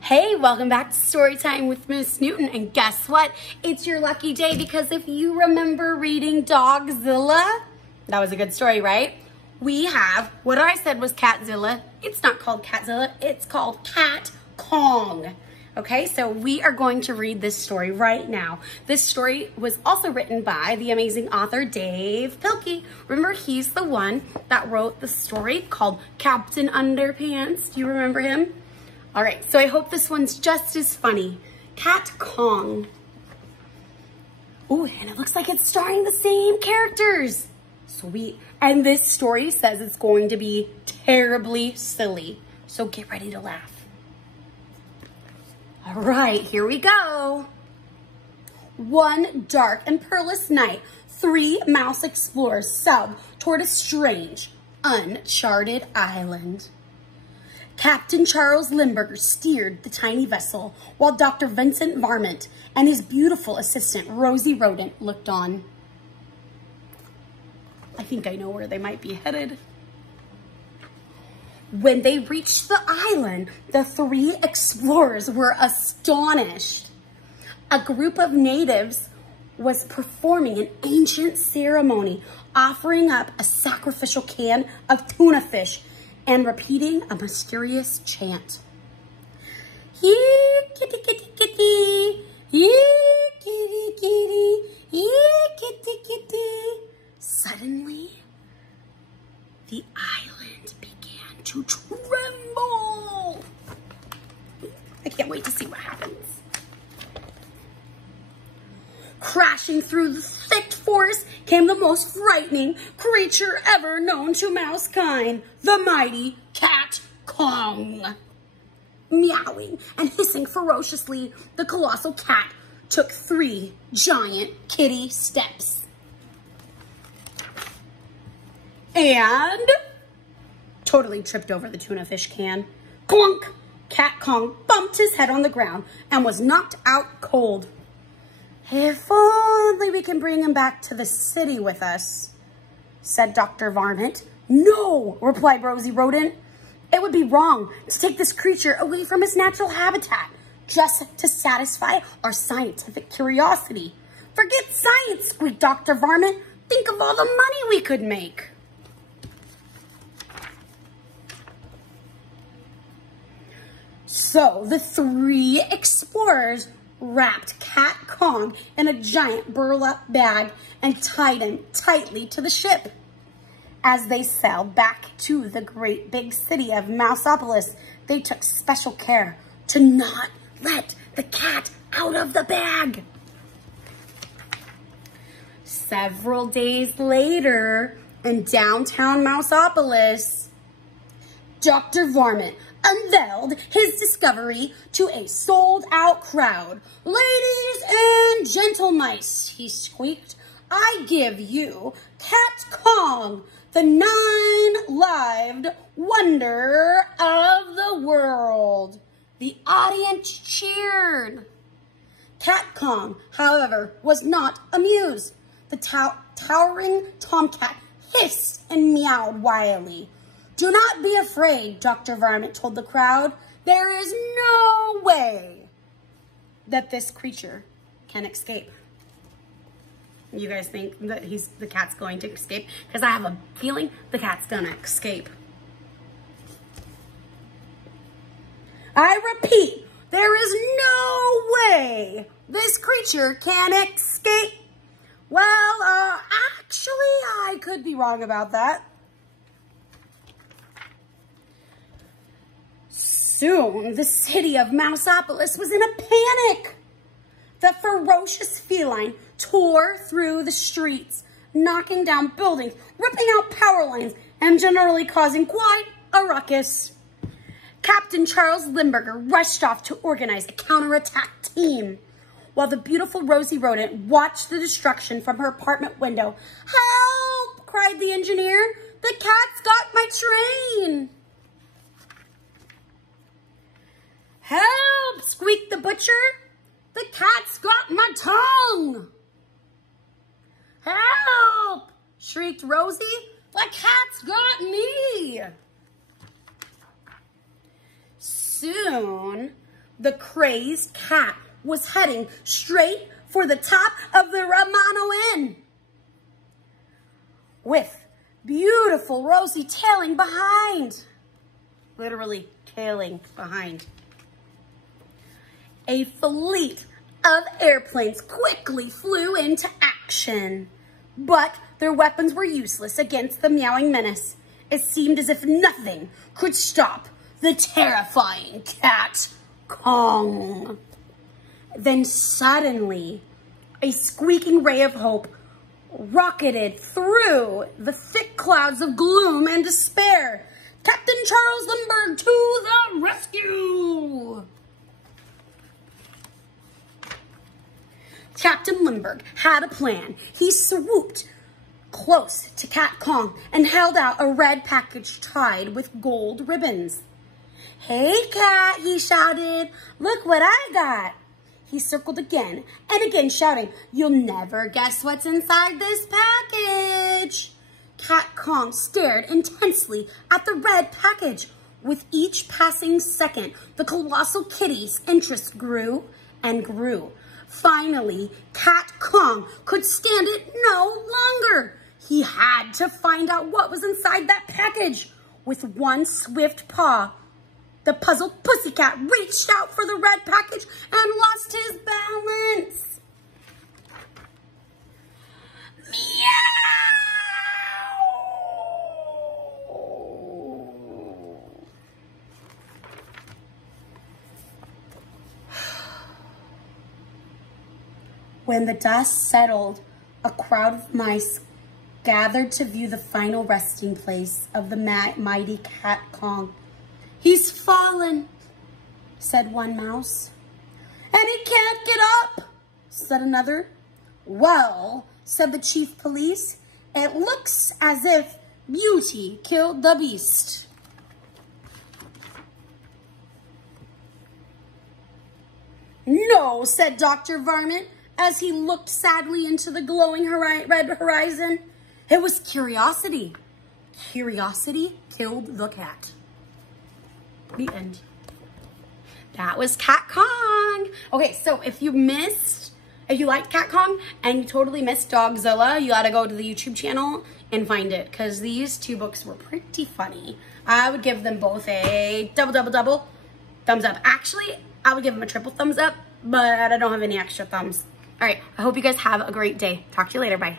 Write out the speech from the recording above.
Hey, welcome back to Storytime with Miss Newton. And guess what? It's your lucky day because if you remember reading Dogzilla, that was a good story, right? We have, what I said was Catzilla. It's not called Catzilla, it's called Cat Kong. Okay, so we are going to read this story right now. This story was also written by the amazing author Dav Pilkey. Remember, he's the one that wrote the story called Captain Underpants. Do you remember him? All right, so I hope this one's just as funny. Cat Kong. Ooh, and it looks like it's starring the same characters. Sweet. And this story says it's going to be terribly silly. So get ready to laugh. All right, here we go. One dark and peerless night, three mouse explorers sailed toward a strange, uncharted island. Captain Charles Lindbergh steered the tiny vessel, while Dr. Vincent Varmint and his beautiful assistant, Rosie Rodent, looked on. I think I know where they might be headed. When they reached the island, the three explorers were astonished. A group of natives was performing an ancient ceremony, offering up a sacrificial can of tuna fish and repeating a mysterious chant. Here, kitty, kitty, kitty. Here, kitty, kitty. Here, kitty, kitty. Suddenly, the island began to tremble. I can't wait to see what happens. Crashing through the thick forest came the most frightening creature ever known to mousekind, the mighty Cat Kong. Meowing and hissing ferociously, the colossal cat took 3 giant kitty steps. And totally tripped over the tuna fish can. Clunk! Cat Kong bumped his head on the ground and was knocked out cold. If only we can bring him back to the city with us, said Dr. Varmint. No, replied Rosie Rodent. It would be wrong to take this creature away from its natural habitat just to satisfy our scientific curiosity. Forget science, squeaked Dr. Varmint. Think of all the money we could make. So the 3 explorers wrapped Cat Kong in a giant burlap bag and tied him tightly to the ship. As they sailed back to the great big city of Mouseopolis, they took special care to not let the cat out of the bag. Several days later, in downtown Mouseopolis, Dr. Varmint unveiled his discovery to a sold-out crowd. Ladies and gentlemice, he squeaked, I give you Cat Kong, the 9-lived wonder of the world. The audience cheered. Cat Kong, however, was not amused. The towering tomcat hissed and meowed wildly. Do not be afraid, Dr. Varmint told the crowd. There is no way that this creature can escape. You guys think that the cat's going to escape? Because I have a feeling the cat's gonna escape. I repeat, there is no way this creature can escape. Well, actually, I could be wrong about that. Soon, the city of Mouseopolis was in a panic. The ferocious feline tore through the streets, knocking down buildings, ripping out power lines, and generally causing quite a ruckus. Captain Charles Lindbergh rushed off to organize a counterattack team, while the beautiful Rosie Rodent watched the destruction from her apartment window. Help! Cried the engineer. The cat's got my train. Help! Squeaked the butcher. The cat's got my tongue. Help! Shrieked Rosie. The cat's got me. Soon, The crazed cat was heading straight for the top of the Romano Inn, with beautiful Rosie tailing behind. Literally tailing behind. A fleet of airplanes quickly flew into action, but their weapons were useless against the meowing menace. It seemed as if nothing could stop the terrifying Cat Kong. Then suddenly, a squeaking ray of hope rocketed through the thick clouds of gloom and despair. Captain Charles Lindbergh to the rescue! Captain Lindbergh had a plan. He swooped close to Cat Kong and held out a red package tied with gold ribbons. "Hey, Cat," he shouted, "look what I got." He circled again and again, shouting, "You'll never guess what's inside this package." Cat Kong stared intensely at the red package. With each passing second, the colossal kitty's interest grew and grew. Finally, Cat Kong could stand it no longer. He had to find out what was inside that package. With one swift paw, the puzzled pussycat reached out for the red package and lost his balance. Meow! When the dust settled, a crowd of mice gathered to view the final resting place of the mighty Cat Kong. "He's fallen," said one mouse. "And he can't get up," said another. "Well," said the chief police, "it looks as if Beauty killed the beast." "No," said Dr. Varmint, as he looked sadly into the glowing red horizon. "It was curiosity. Curiosity killed the cat." The end. That was Cat Kong. Okay, so if you liked Cat Kong and you totally missed Dogzilla, you gotta go to the YouTube channel and find it, because these two books were pretty funny. I would give them both a double thumbs up. Actually, I would give them a triple thumbs up, but I don't have any extra thumbs. All right, I hope you guys have a great day. Talk to you later, bye.